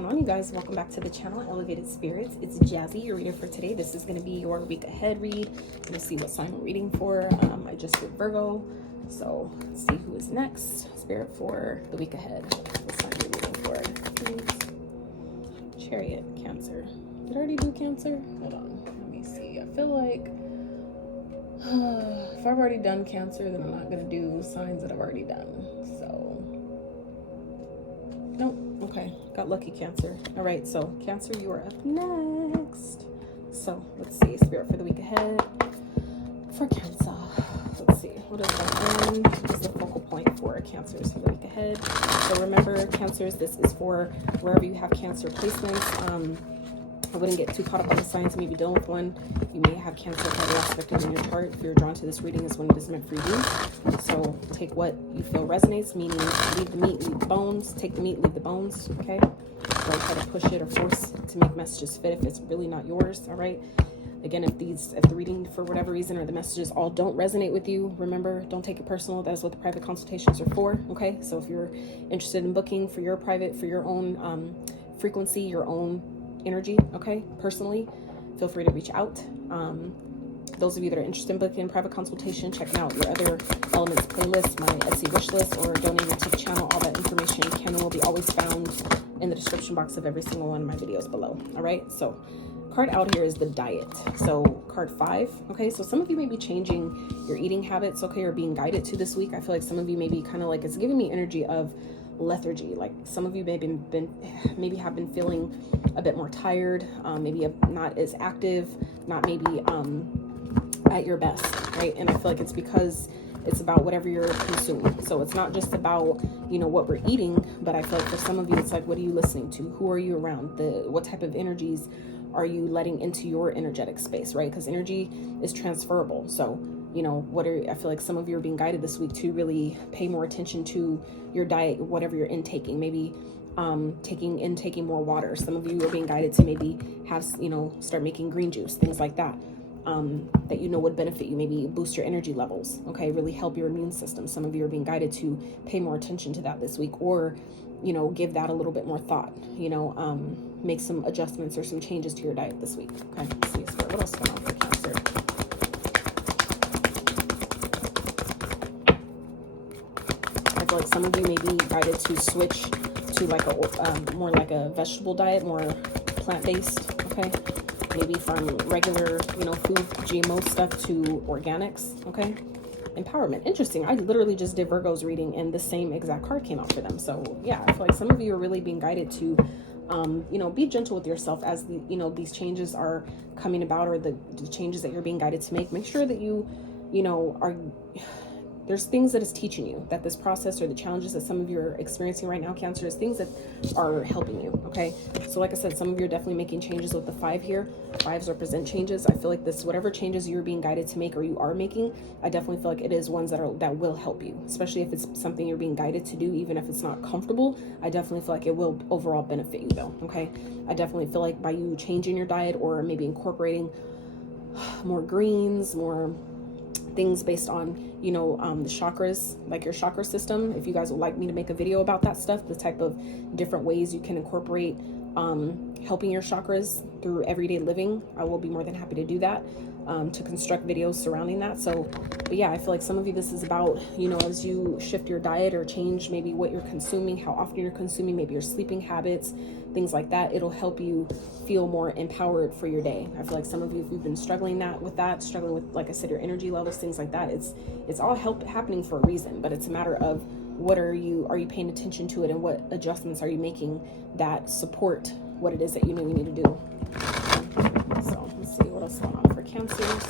going on, you guys? Welcome back to the channel, Elevated Spirits. It's Jazzy, your reader for today. This is going to be your week ahead read. You'll see what sign we're reading for. I just did Virgo, so let's see who is next. Spirit for the week ahead. What sign we're reading for? Please. Chariot, Cancer. Did I already do Cancer? Hold on, let me see. I feel like if I've already done Cancer, then I'm not going to do signs that I've already done. So, nope. Okay, got lucky, Cancer. All right, so Cancer, you are up next. So let's see, Spirit for the week ahead for Cancer. Let's see, what is that? What is the focal point for Cancers for the week ahead? So remember, Cancers, this is for wherever you have Cancer placements. I wouldn't get too caught up on the signs. Maybe dealing with one. You may have Cancer highly aspected in your chart. If you're drawn to this reading, is when it is meant for you. So take what you feel resonates, meaning leave the meat, leave the bones. Take the meat, leave the bones, okay? Don't try to push it or force to make messages fit if it's really not yours, all right? Again, if the reading for whatever reason or the messages all don't resonate with you, remember, don't take it personal. That is what the private consultations are for, okay? So if you're interested in booking for your private, for your own frequency, your own energy, okay, personally, feel free to reach out. Those of you that are interested in booking private consultation, checking out your other elements playlist, my Etsy wish list, or donating to the channel, all that information can and will be always found in the description box of every single one of my videos below. All right, so card out here is the diet. So card 5, okay, so some of you may be changing your eating habits, okay, or being guided to this week. I feel like some of you may be kind of like, it's giving me energy of lethargy. Like some of you maybe have been feeling a bit more tired, maybe not as active, not maybe at your best, right? And I feel like it's because it's about whatever you're consuming. So it's not just about, you know, what we're eating, but I feel like for some of you, it's like, what are you listening to? Who are you around? What type of energies are you letting into your energetic space, right? Because energy is transferable. So, you know, I feel like some of you are being guided this week to really pay more attention to your diet, whatever you're intaking, maybe intaking more water. Some of you are being guided to maybe have, you know, start making green juice, things like that, that you know would benefit you, maybe boost your energy levels, okay, really help your immune system. Some of you are being guided to pay more attention to that this week, or, you know, give that a little bit more thought, you know, make some adjustments or some changes to your diet this week. Okay, let's see, so what else going on for Cancer? I feel like some of you may be guided to switch to like a more like a vegetable diet, more plant-based, okay? Maybe from regular, you know, food, GMO stuff to organics, okay? Empowerment. Interesting. I literally just did Virgo's reading and the same exact card came out for them. So yeah, I feel like some of you are really being guided to, you know, be gentle with yourself as you know, these changes are coming about, or the changes that you're being guided to make. Make sure that you know, there's things that is teaching you, that this process or the challenges that some of you are experiencing right now, Cancer, is things that are helping you, okay? So like I said, some of you are definitely making changes with the 5 here. 5s represent changes. I feel like whatever changes you're being guided to make or you are making, I definitely feel like it is ones that will help you, especially if it's something you're being guided to do, even if it's not comfortable. I definitely feel like it will overall benefit you though, okay? I definitely feel like by you changing your diet or maybe incorporating more greens, more things based on, you know, the chakras, like your chakra system. If you guys would like me to make a video about that stuff, the type of different ways you can incorporate helping your chakras through everyday living, I will be more than happy to do that, to construct videos surrounding that. So, but yeah, I feel like some of you, this is about, you know, as you shift your diet or change maybe what you're consuming, how often you're consuming, maybe your sleeping habits, things like that, it'll help you feel more empowered for your day. I feel like some of you, if you've been struggling with, like I said, your energy levels, things like that, it's all happening for a reason, but it's a matter of are you paying attention to it, and what adjustments are you making that support what it is that you know you need to do. So let's see what else is going on for Cancers.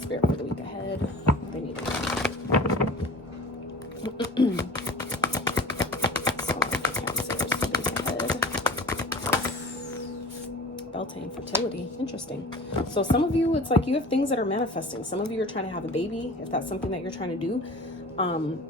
Spirit for the week ahead. They need to Beltane, fertility. Interesting. So some of you, it's like you have things that are manifesting. Some of you are trying to have a baby, if that's something that you're trying to do.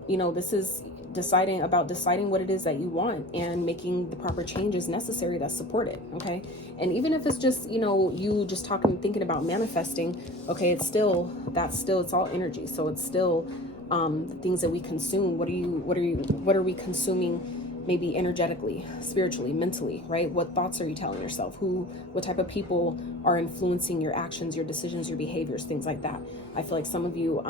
You know, this is deciding what it is that you want and making the proper changes necessary that support it, okay? And even if it's just, you know, you just thinking about manifesting, okay, it's all energy. So it's still the things that we consume. What are we consuming maybe energetically, spiritually, mentally, right? What thoughts are you telling yourself? What type of people are influencing your actions, your decisions, your behaviors, things like that. I feel like some of you,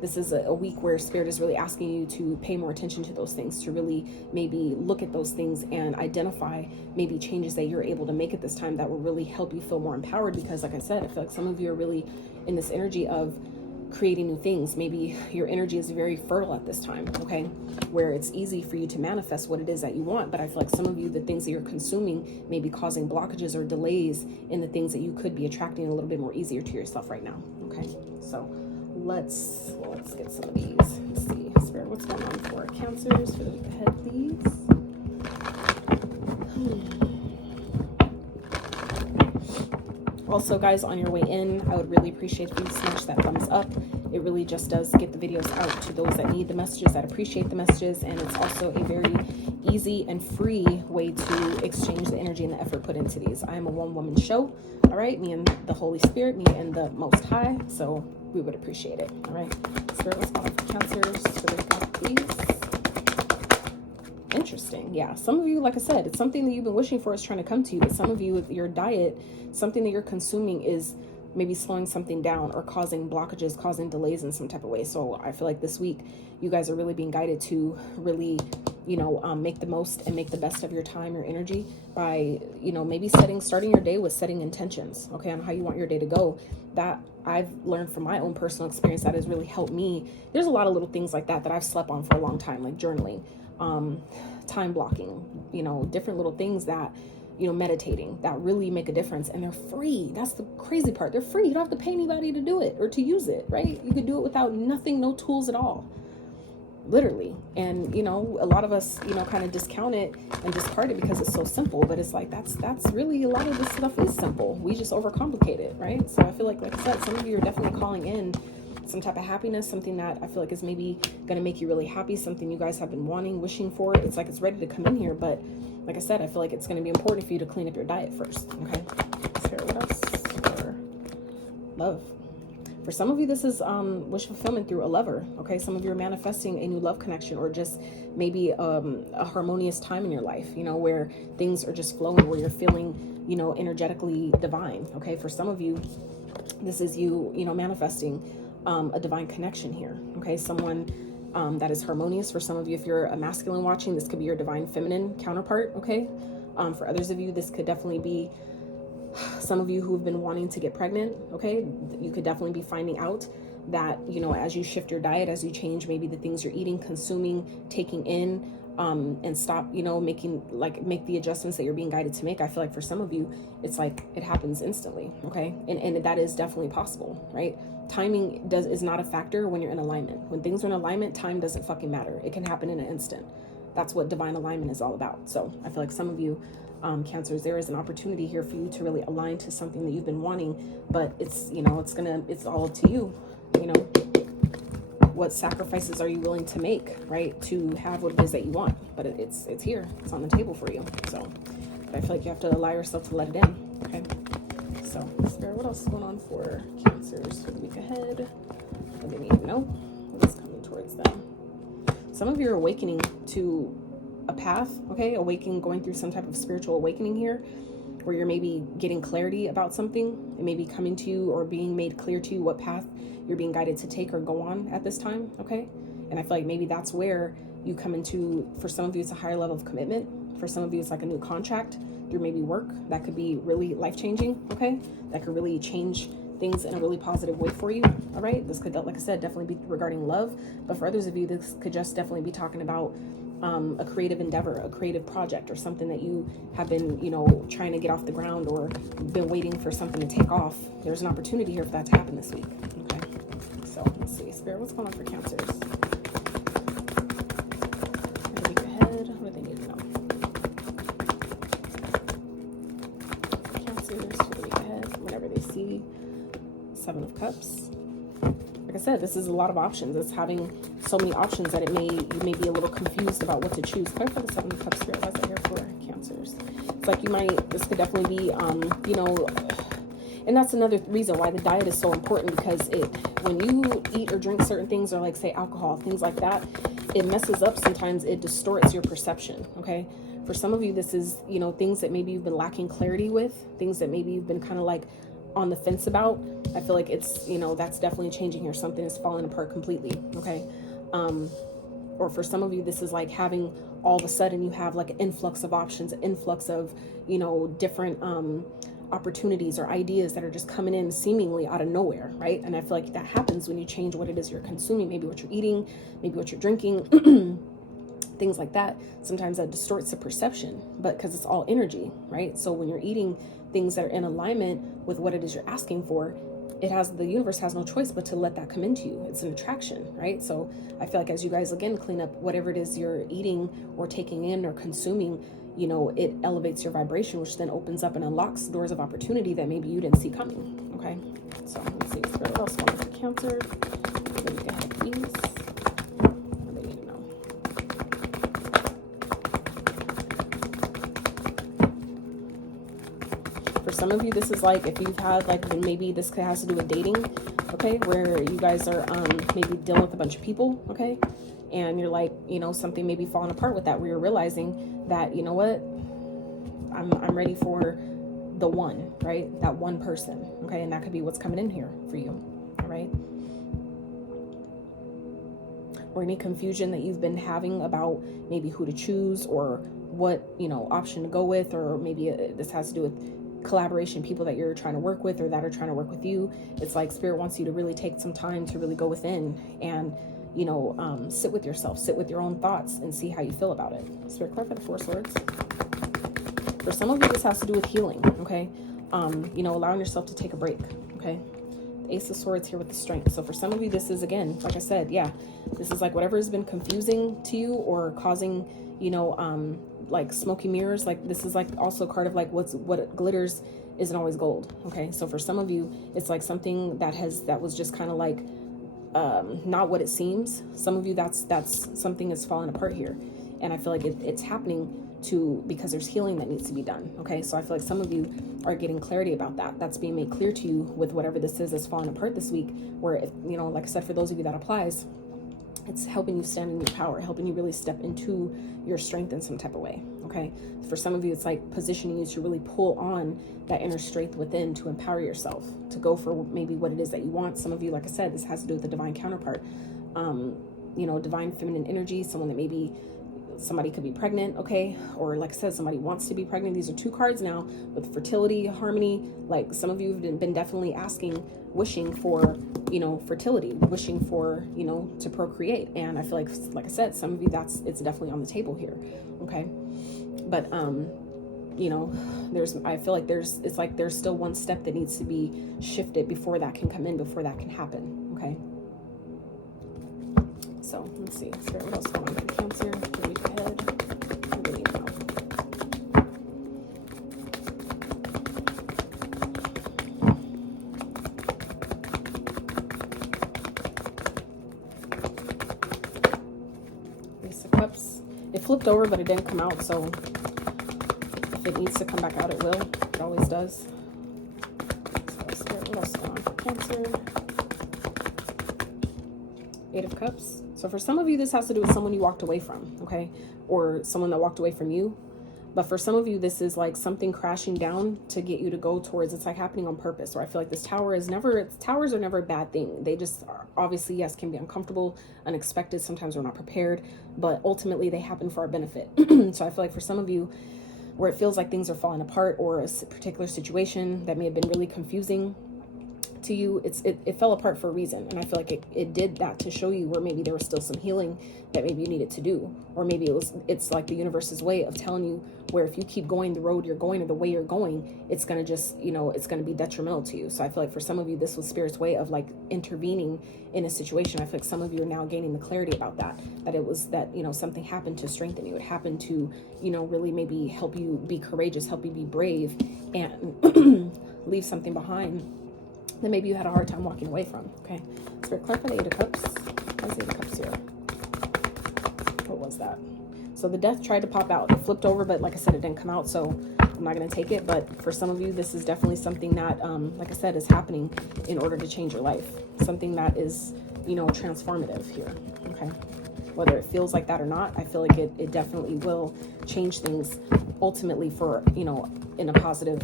this is a week where Spirit is really asking you to pay more attention to those things, to really maybe look at those things and identify maybe changes that you're able to make at this time that will really help you feel more empowered. Because like I said, I feel like some of you are really in this energy of creating new things. Maybe your energy is very fertile at this time, okay, where it's easy for you to manifest what it is that you want. But I feel like some of you, the things that you're consuming may be causing blockages or delays in the things that you could be attracting a little bit more easier to yourself right now. Okay, so let's get some of these. Let's see, Spirit, what's going on for Cancers for the week ahead, please? Also, guys, on your way in, I would really appreciate if you smash that thumbs up. It really just does get the videos out to those that need the messages, that appreciate the messages, and it's also a very easy and free way to exchange the energy and the effort put into these. I am a one-woman show, all right? Me and the Holy Spirit, me and the Most High, so we would appreciate it, all right? Spirit, let's go for Cancers for the week ahead, please. Interesting. Yeah, some of you, like I said, it's something that you've been wishing for is trying to come to you, but some of you, with your diet, something that you're consuming is maybe slowing something down or causing blockages, causing delays in some type of way. So I feel like this week you guys are really being guided to really, you know, make the most and make the best of your time, your energy by, you know, maybe starting your day with setting intentions, okay, on how you want your day to go. That I've learned from my own personal experience that has really helped me. There's a lot of little things like that I've slept on for a long time, like journaling, time blocking, you know, different little things that, you know, meditating, that really make a difference. And they're free. That's the crazy part. They're free. You don't have to pay anybody to do it or to use it, right? You could do it without nothing, no tools at all, literally. And, you know, a lot of us, you know, kind of discount it and discard it because it's so simple, but it's like, that's really, a lot of this stuff is simple. We just overcomplicate it, right? So I feel like I said, some of you are definitely calling in some type of happiness, something that I feel like is maybe going to make you really happy, something you guys have been wanting, wishing for. It's like it's ready to come in here, but like I said, I feel like it's going to be important for you to clean up your diet first, okay? Spirit, what else for love? For some of you, this is wish fulfillment through a lover, okay? Some of you are manifesting a new love connection, or just maybe a harmonious time in your life, you know, where things are just flowing, where you're feeling, you know, energetically divine, okay? For some of you, this is you know, manifesting a divine connection here, okay? Someone that is harmonious. For some of you, if you're a masculine watching, this could be your divine feminine counterpart, okay? For others of you, this could definitely be some of you who have been wanting to get pregnant, okay? You could definitely be finding out that, you know, as you shift your diet, as you change maybe the things you're eating, consuming, taking in, and stop, you know, make the adjustments that you're being guided to make. I feel like for some of you, it's like it happens instantly, okay? And that is definitely possible, right? Timing is not a factor when you're in alignment. When things are in alignment, time doesn't fucking matter. It can happen in an instant. That's what divine alignment is all about. So I feel like some of you, Cancers, there is an opportunity here for you to really align to something that you've been wanting, but it's, you know, it's all up to you, you know. What sacrifices are you willing to make, right, to have what it is that you want? But it's here. It's on the table for you. So but I feel like you have to allow yourself to let it in, okay? So, Spirit, what else is going on for Cancers for the week ahead? What do they need to know? What is coming towards them? Some of you are awakening to a path, okay? Going through some type of spiritual awakening here, where you're maybe getting clarity about something. It may be coming to you or being made clear to you what path you're being guided to take or go on at this time, okay? And I feel like maybe that's where you come into, for some of you, it's a higher level of commitment. For some of you, it's like a new contract through maybe work that could be really life-changing, okay? That could really change things in a really positive way for you, all right? This could, like I said, definitely be regarding love. But for others of you, this could just definitely be talking about a creative endeavor, a creative project, or something that you have been, you know, trying to get off the ground or been waiting for something to take off. There's an opportunity here for that to happen this week, okay? So let's see, Spirit, what's going on for Cancers? The week ahead, what do they need to know? Cancers for the week ahead, whenever they see Seven of Cups. Like I said, this is a lot of options. It's having so many options that you may be a little confused about what to choose. Clarify the Seven of Cups, Spirit. Why is that here for Cancers? It's like this could definitely be, you know, and that's another reason why the diet is so important, because when you eat or drink certain things, or like say alcohol, things like that, it messes up sometimes. It distorts your perception, okay? For some of you, this is, you know, things that maybe you've been lacking clarity with, things that maybe you've been kind of like on the fence about. I feel like it's, you know, that's definitely changing here. Something is falling apart completely, okay? Or for some of you, this is like having all of a sudden you have like an influx of options, an influx of, you know, different opportunities or ideas that are just coming in seemingly out of nowhere, right? And I feel like that happens when you change what it is you're consuming, maybe what you're eating, maybe what you're drinking, things like that. Sometimes that distorts the perception, but because it's all energy, right? So when you're eating things that are in alignment with what it is you're asking for, the universe has no choice but to let that come into you. It's an attraction, right? So I feel like as you guys again clean up whatever it is you're eating or taking in or consuming, you know, it elevates your vibration, which then opens up and unlocks doors of opportunity that maybe you didn't see coming. Okay, so let's see what else going for Cancer. Maybe we can have these. What do they need to know? For some of you, this is like if you've had like, maybe this has to do with dating, okay, where you guys are maybe dealing with a bunch of people, okay, and you're like, you know, something maybe falling apart with that, where you're realizing that, you know what, I'm ready for the one, right? That one person, okay? And that could be what's coming in here for you, all right? Or any confusion that you've been having about maybe who to choose or what, you know, option to go with, or maybe this has to do with collaboration, people that you're trying to work with or that are trying to work with you. It's like Spirit wants you to really take some time to really go within and, you know, sit with yourself, sit with your own thoughts and see how you feel about it. Spirit, clarify the Four Swords. For some of you, this has to do with healing, okay? You know, allowing yourself to take a break, okay? The Ace of Swords here with the Strength. So for some of you, this is, again, like I said, yeah, this is like whatever has been confusing to you or causing, you know, like smoky mirrors. Like this is like also a card of like what glitters isn't always gold, okay? So for some of you, it's like something that was just kind of like, not what it seems. Some of you, that's something is falling apart here, and I feel like it's happening because there's healing that needs to be done, okay? So I feel like some of you are getting clarity about that. That's being made clear to you with whatever this is that's falling apart this week, where, if, you know, like I said, for those of you that applies, it's helping you stand in your power, helping you really step into your strength in some type of way, okay? For some of you, it's like positioning you to really pull on that inner strength within to empower yourself, to go for maybe what it is that you want. Some of you, like I said, this has to do with the divine counterpart, you know, divine feminine energy, someone that maybe, somebody could be pregnant, okay? Or like I said, somebody wants to be pregnant. These are two cards now with fertility, harmony. Like some of you have been definitely wishing for, you know, fertility, wishing for, you know, to procreate. And I feel like I said, some of you, it's definitely on the table here, okay? But, you know, I feel like it's like there's still one step that needs to be shifted before that can come in, before that can happen, okay? So let's see, Spirit, what else going on for Cancer? The week ahead. I really need to know. Ace of Cups. It flipped over, but it didn't come out. So if it needs to come back out, it will. It always does. So Spirit, what else going on for Cancer? Eight of Cups. So for some of you, this has to do with someone you walked away from, okay? Or someone that walked away from you. But for some of you, this is like something crashing down to get you to go towards, it's like happening on purpose. Or I feel like towers are never a bad thing. They just are, obviously, yes, can be uncomfortable, unexpected. Sometimes we're not prepared, but ultimately they happen for our benefit. So I feel like for some of you, where it feels like things are falling apart, or a particular situation that may have been really confusing to you, it fell apart for a reason. And I feel like it did that to show you where maybe there was still some healing that maybe you needed to do, or maybe it's like the universe's way of telling you where if you keep going the road you're going or the way you're going, it's going to just, you know, it's going to be detrimental to you. So I feel like for some of you, this was Spirit's way of like intervening in a situation. I feel like some of you are now gaining the clarity about that it was that, you know, something happened to strengthen you. It happened to, you know, really maybe help you be courageous, help you be brave, and leave something behind that maybe you had a hard time walking away from, okay? Spirit, clarify the Eight of Cups. What's the Eight of Cups here? What was that? So the Death tried to pop out. It flipped over, but like I said, it didn't come out, so I'm not going to take it. But for some of you, this is definitely something that, like I said, is happening in order to change your life. Something that is, you know, transformative here, okay? whether it feels like that or not. I feel like it definitely will change things ultimately for, you know, in a positive,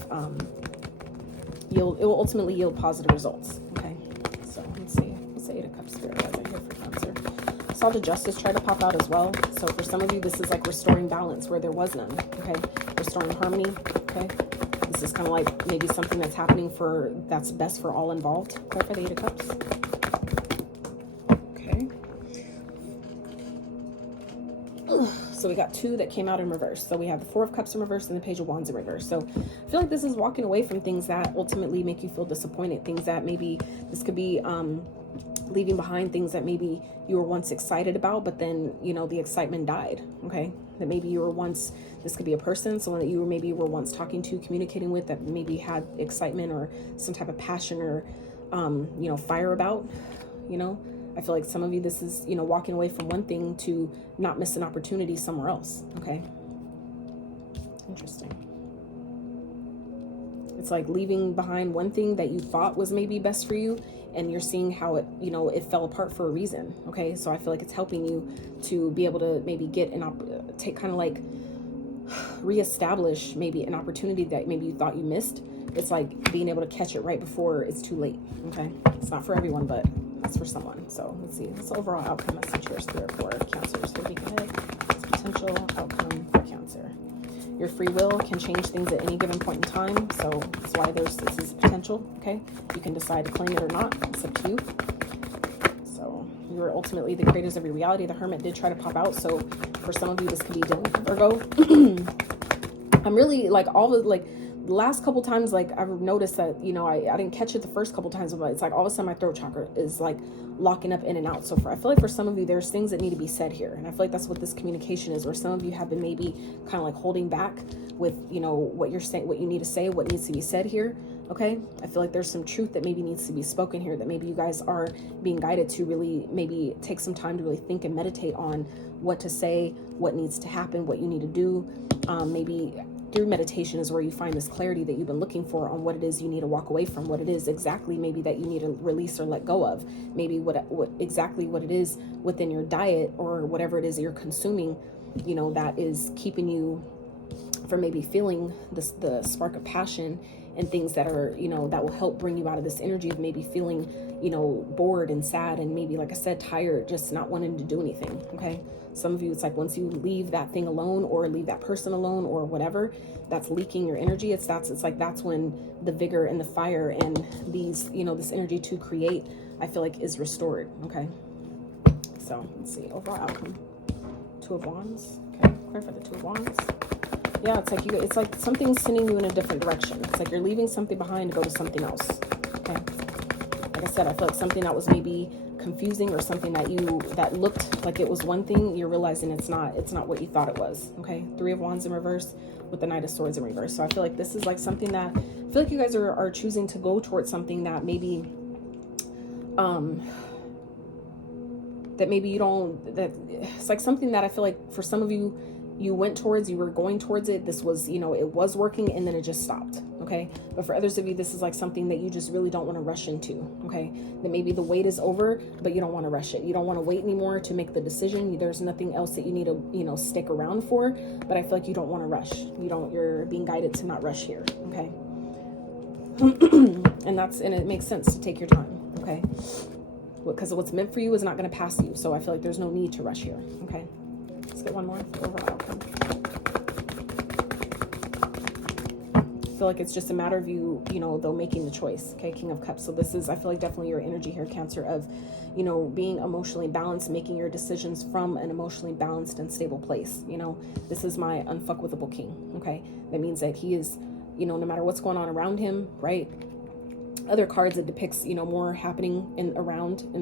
it will ultimately yield positive results. Okay, so let's see. What's the Eight of Cups Spirit guys are here for Cancer? Saw the Justice try to pop out as well. So for some of you, this is like restoring balance where there was none. Okay, restoring harmony. Okay, this is kind of like maybe something that's happening that's best for all involved. Okay, for the Eight of Cups. Okay. So we got two that came out in reverse. So we have the Four of Cups in reverse and the Page of Wands in reverse. So I feel like this is walking away from things that ultimately make you feel disappointed. Things that maybe, this could be leaving behind things that maybe you were once excited about, but then, you know, the excitement died. Okay, that maybe you were once, this could be a person, someone that you were once talking to, communicating with, that maybe had excitement or some type of passion or you know, fire about, you know. I feel like some of you, this is, you know, walking away from one thing to not miss an opportunity somewhere else. Okay, interesting. It's like leaving behind one thing that you thought was maybe best for you, and you're seeing how it, you know, it fell apart for a reason. Okay, so I feel like it's helping you to be able to maybe get take kind of like reestablish maybe an opportunity that maybe you thought you missed. It's like being able to catch it right before it's too late. Okay, it's not for everyone, but that's for someone. So let's see. What's the overall outcome message here, Spirit, for Cancers? So it's potential outcome for Cancer. Your free will can change things at any given point in time. So that's why this is potential. Okay, you can decide to claim it or not. It's up to you. So you're ultimately the creators of your reality. The Hermit did try to pop out. So for some of you, this could be dealing with Virgo. I'm really like the last couple times, like I've noticed that, you know, I didn't catch it the first couple times, but it's like all of a sudden my throat chakra is like locking up in and out. So I feel like for some of you, there's things that need to be said here. And I feel like that's what this communication is, where some of you have been maybe kind of like holding back with, you know, what you're saying, what you need to say, what needs to be said here. Okay, I feel like there's some truth that maybe needs to be spoken here, that maybe you guys are being guided to really maybe take some time to really think and meditate on what to say, what needs to happen, what you need to do. Maybe through meditation is where you find this clarity that you've been looking for on what it is you need to walk away from, what it is exactly maybe that you need to release or let go of, maybe what exactly what it is within your diet or whatever it is that you're consuming, you know, that is keeping you from maybe feeling the spark of passion and things that are, you know, that will help bring you out of this energy of maybe feeling, you know, bored and sad and maybe, like I said, tired, just not wanting to do anything. Okay, some of you, it's like once you leave that thing alone or leave that person alone or whatever that's leaking your energy, it's like that's when the vigor and the fire and these, you know, this energy to create, I feel like, is restored. Okay, so let's see, overall outcome. Two of Wands. Okay, clear for the Two of Wands. Yeah, it's like something's sending you in a different direction. It's like you're leaving something behind to go to something else. Okay, like I said, I feel like something that was maybe confusing or something that looked like it was one thing, you're realizing it's not what you thought it was. Okay, Three of Wands in reverse with the Knight of Swords in reverse. So I feel like this is like something that I feel like you guys are choosing to go towards something that maybe you don't, that it's like something that I feel like for some of you, you went towards, you were going towards it. This was, you know, it was working and then it just stopped. Okay. But for others of you, this is like something that you just really don't want to rush into. Okay. That maybe the wait is over, but you don't want to rush it. You don't want to wait anymore to make the decision. There's nothing else that you need to, you know, stick around for, but I feel like you don't want to rush. You're being guided to not rush here. Okay. and it makes sense to take your time. Okay. Because what's meant for you is not going to pass you. So I feel like there's no need to rush here. Okay. Let's get one more overall outcome. I feel like it's just a matter of you know, though, making the choice. Okay, King of Cups. So this is, I feel like, definitely your energy here, Cancer, of, you know, being emotionally balanced, making your decisions from an emotionally balanced and stable place. You know, this is my unfuckwithable king. Okay, that means that he is, you know, no matter what's going on around him, right? Other cards, it depicts, you know, more happening in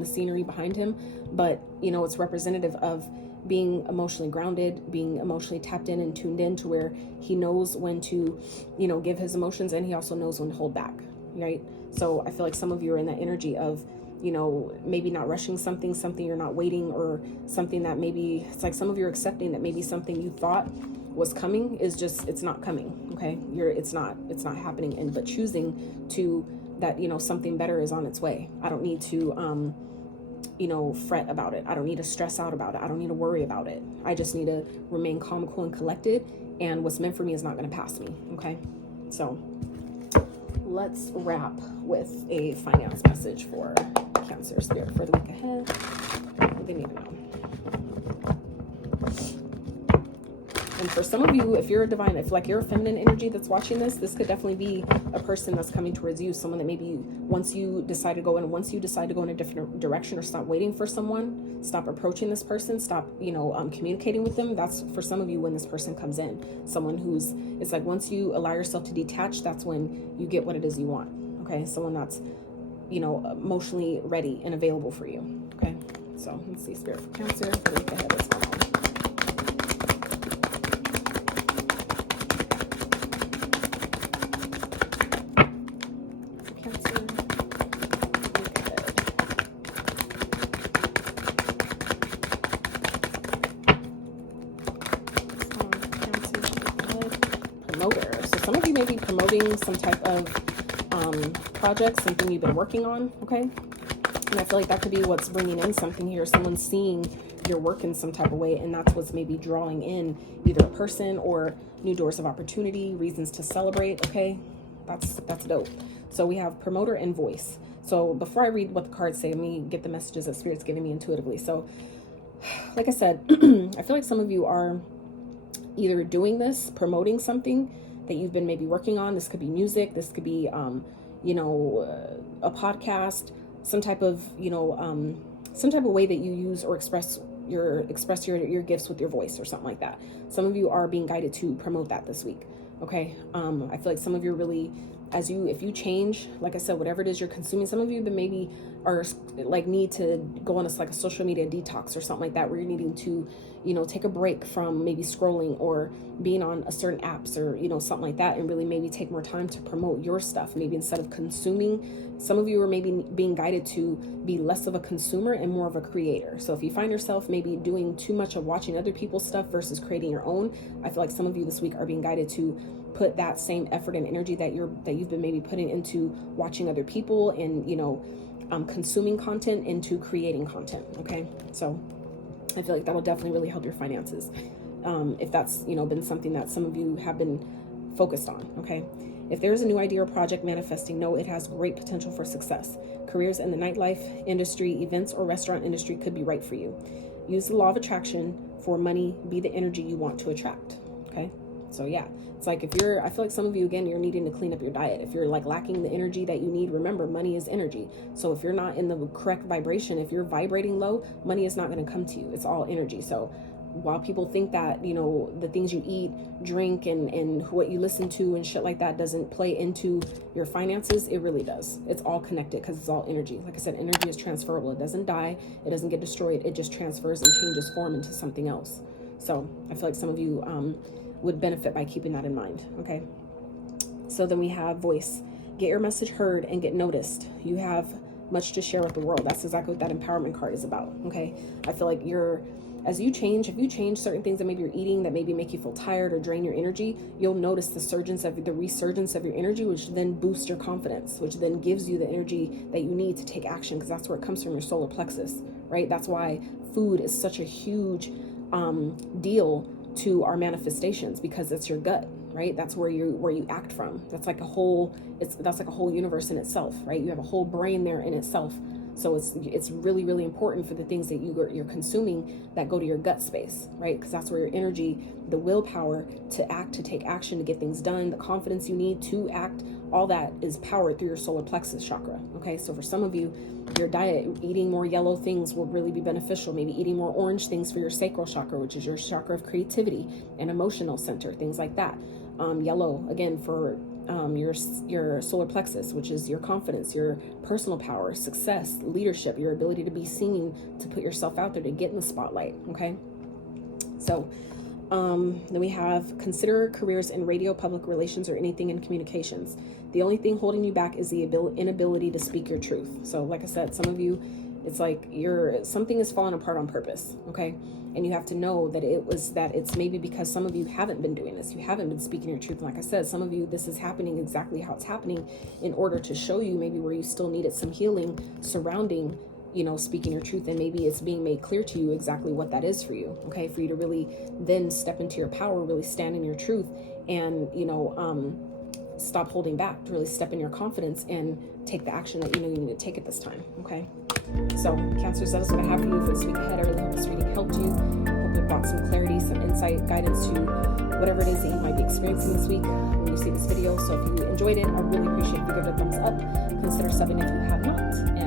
the scenery behind him, but, you know, it's representative of being emotionally grounded, being emotionally tapped in and tuned in to where he knows when to, you know, give his emotions, and he also knows when to hold back, right? So I feel like some of you are in that energy of, you know, maybe not rushing something you're not waiting, or something that maybe, it's like some of you are accepting that maybe something you thought was coming is just, it's not coming. Okay, it's not happening, and but choosing to that, you know, something better is on its way. I don't need to fret about it. I don't need to stress out about it. I don't need to worry about it. I just need to remain calm, cool, and collected. And what's meant for me is not going to pass me. Okay. So let's wrap with a finance message for Cancer Spirit for the week ahead. What they need to know. And for some of you, if you're a divine, if like you're a feminine energy that's watching this, this could definitely be a person that's coming towards you. Someone that maybe once you decide to go in a different direction, or stop waiting for someone, stop approaching this person, stop, communicating with them. That's for some of you when this person comes in. Someone who's, it's like once you allow yourself to detach, that's when you get what it is you want. Okay. Someone that's, emotionally ready and available for you. Okay. So let's see, Spirit for Cancer for the week ahead. What's going on? Promoting some type of project, something you've been working on, okay? And I feel like that could be what's bringing in something here. Someone's seeing your work in some type of way, and that's what's maybe drawing in either a person or new doors of opportunity, reasons to celebrate, okay? That's dope. So we have promoter and voice. So before I read what the cards say, let me get the messages that Spirit's giving me intuitively. So like I said, I feel like some of you are either doing this, promoting something that you've been maybe working on. This could be music. This could be, a podcast, some type of way that you use or express your gifts with your voice or something like that. Some of you are being guided to promote that this week. Okay. I feel like some of you really, if you change, like I said, whatever it is you're consuming, some of you maybe are like need to go on a social media detox or something like that, where you're needing to, take a break from maybe scrolling or being on a certain apps or, something like that, and really maybe take more time to promote your stuff. Maybe instead of consuming, some of you are maybe being guided to be less of a consumer and more of a creator. So if you find yourself maybe doing too much of watching other people's stuff versus creating your own, I feel like some of you this week are being guided to put that same effort and energy that you've been maybe putting into watching other people and, consuming content into creating content. Okay. So I feel like that'll definitely really help your finances. If that's, been something that some of you have been focused on. Okay. If there's a new idea or project manifesting, know it has great potential for success. Careers in the nightlife industry, events, or restaurant industry could be right for you. Use the law of attraction for money. Be the energy you want to attract. Okay. So yeah, it's like I feel like some of you, again, you're needing to clean up your diet. If you're like lacking the energy that you need, remember, money is energy. So if you're not in the correct vibration, if you're vibrating low, money is not going to come to you. It's all energy. So while people think that, the things you eat, drink, and what you listen to and shit like that doesn't play into your finances, it really does. It's all connected because it's all energy. Like I said, energy is transferable. It doesn't die. It doesn't get destroyed. It just transfers and changes form into something else. So I feel like some of you, would benefit by keeping that in mind. Okay. So then we have voice. Get your message heard and get noticed. You have much to share with the world. That's exactly what that empowerment card is about. Okay. I feel like if you change certain things that maybe you're eating that maybe make you feel tired or drain your energy, you'll notice the resurgence of your energy, which then boosts your confidence, which then gives you the energy that you need to take action, because that's where it comes from, your solar plexus, right? That's why food is such a huge deal to our manifestations, because it's your gut, right? That's where you act from. That's like a whole universe in itself, right? You have a whole brain there in itself. So it's really, really important for the things that you're consuming that go to your gut space, right? Because that's where your energy, the willpower to act, to take action, to get things done, the confidence you need to act, all that is powered through your solar plexus chakra. Okay, so for some of you, your diet, eating more yellow things will really be beneficial. Maybe eating more orange things for your sacral chakra, which is your chakra of creativity and emotional center, things like that. Yellow, again, for your solar plexus, which is your confidence, your personal power, success, leadership, your ability to be seen, to put yourself out there, to get in the spotlight. Okay. So then we have consider careers in radio, public relations, or anything in communications. The only thing holding you back is the inability to speak your truth. So like I said, some of you, it's like something is falling apart on purpose. Okay. And you have to know that it's maybe because some of you haven't been doing this. You haven't been speaking your truth. Like I said, some of you, this is happening exactly how it's happening in order to show you maybe where you still needed some healing surrounding you know, speaking your truth, and maybe it's being made clear to you exactly what that is for you. Okay, for you to really then step into your power, really stand in your truth, and, you know, stop holding back, to really step in your confidence and take the action that you know you need to take at this time. Okay, so Cancers, that is what I have for you for this week ahead. I really hope this reading helped you. Hope it brought some clarity, some insight, guidance to whatever it is that you might be experiencing this week when you see this video. So if you enjoyed it, I really appreciate if you give it a thumbs up. Consider subbing if you have not.